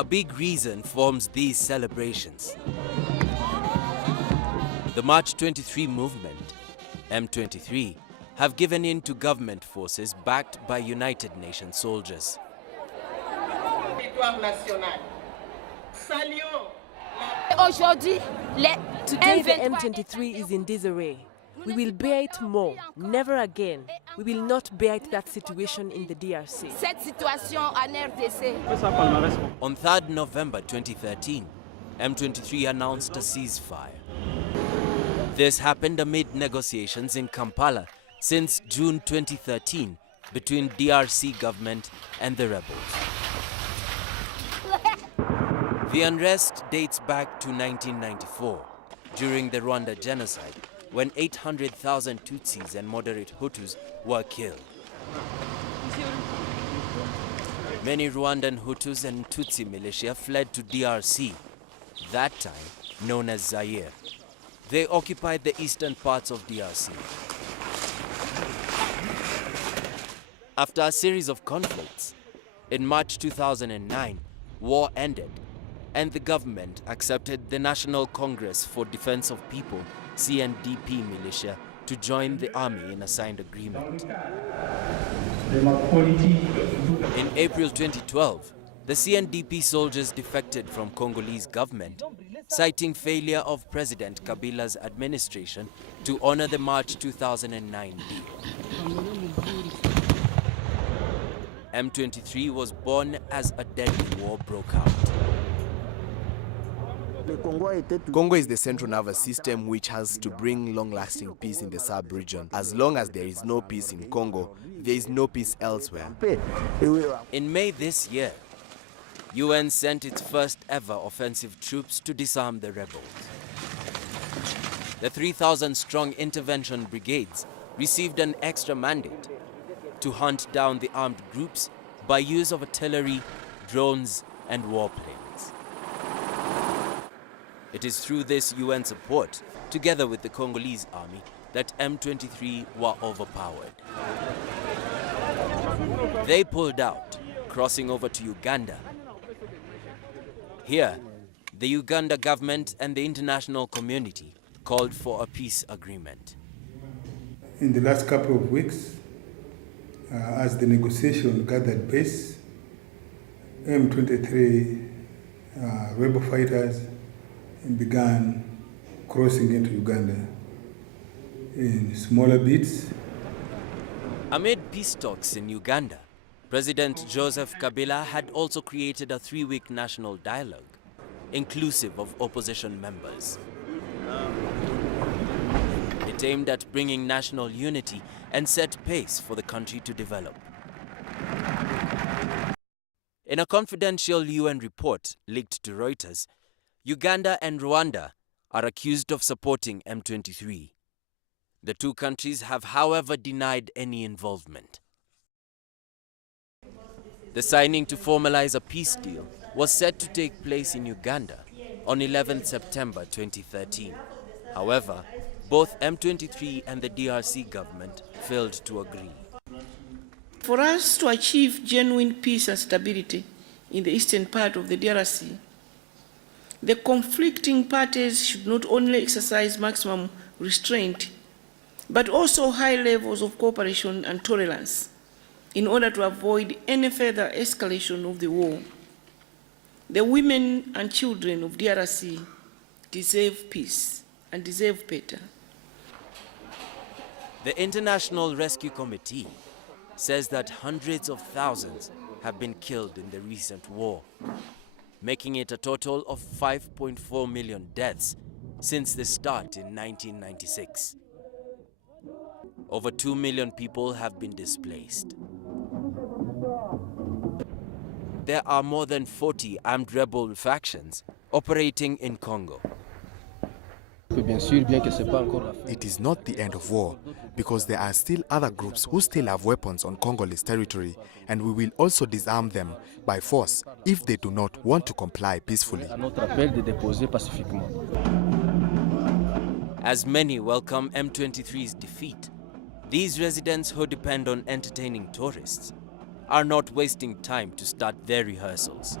A big reason forms these celebrations. The March 23 movement, M23, have given in to government forces backed by United Nations soldiers. Today the M23 is in disarray. We will bear it more, never again. We will not bear it that situation in the DRC. On 3rd November 2013, M23 announced a ceasefire. This happened amid negotiations in Kampala since June 2013 between DRC government and the rebels. The unrest dates back to 1994, during the Rwanda genocide, when 800,000 Tutsis and moderate Hutus were killed. Many Rwandan Hutus and Tutsi militia fled to DRC, that time known as Zaire. They occupied the eastern parts of DRC. After a series of conflicts, in March 2009, war ended, and the government accepted the National Congress for Defense of People (CNDP) militia to join the army in a signed agreement. In April 2012, the CNDP soldiers defected from Congolese government, citing failure of President Kabila's administration to honor the March 2009 deal. M23 was born as a deadly war broke out. Congo is the central nervous system which has to bring long-lasting peace in the sub-region. As long as there is no peace in Congo, there is no peace elsewhere. In May this year, UN sent its first ever offensive troops to disarm the rebels. The 3,000-strong intervention brigades received an extra mandate to hunt down the armed groups by use of artillery, drones, and warplanes. It is through this UN support, together with the Congolese army, that M23 were overpowered. They pulled out, crossing over to Uganda. Here, the Uganda government and the international community called for a peace agreement. In the last couple of weeks, as the negotiation gathered pace, M23 rebel fighters began crossing into Uganda in smaller beats. Amid peace talks in Uganda, President Joseph Kabila had also created a 3-week national dialogue, inclusive of opposition members. It aimed at bringing national unity and set pace for the country to develop. In a confidential UN report leaked to Reuters, Uganda and Rwanda are accused of supporting M23. The two countries have, however, denied any involvement. The signing to formalize a peace deal was set to take place in Uganda on 11 September 2013. However, both M23 and the DRC government failed to agree. For us to achieve genuine peace and stability in the eastern part of the DRC, the conflicting parties should not only exercise maximum restraint, but also high levels of cooperation and tolerance in order to avoid any further escalation of the war. The women and children of DRC deserve peace and deserve better. The International Rescue Committee says that hundreds of thousands have been killed in the recent war, making it a total of 5.4 million deaths since the start in 1996. Over 2 million people have been displaced. There are more than 40 armed rebel factions operating in Congo. It is not the end of war, because there are still other groups who still have weapons on Congolese territory, and we will also disarm them by force if they do not want to comply peacefully. As many welcome M23's defeat, these residents who depend on entertaining tourists are not wasting time to start their rehearsals.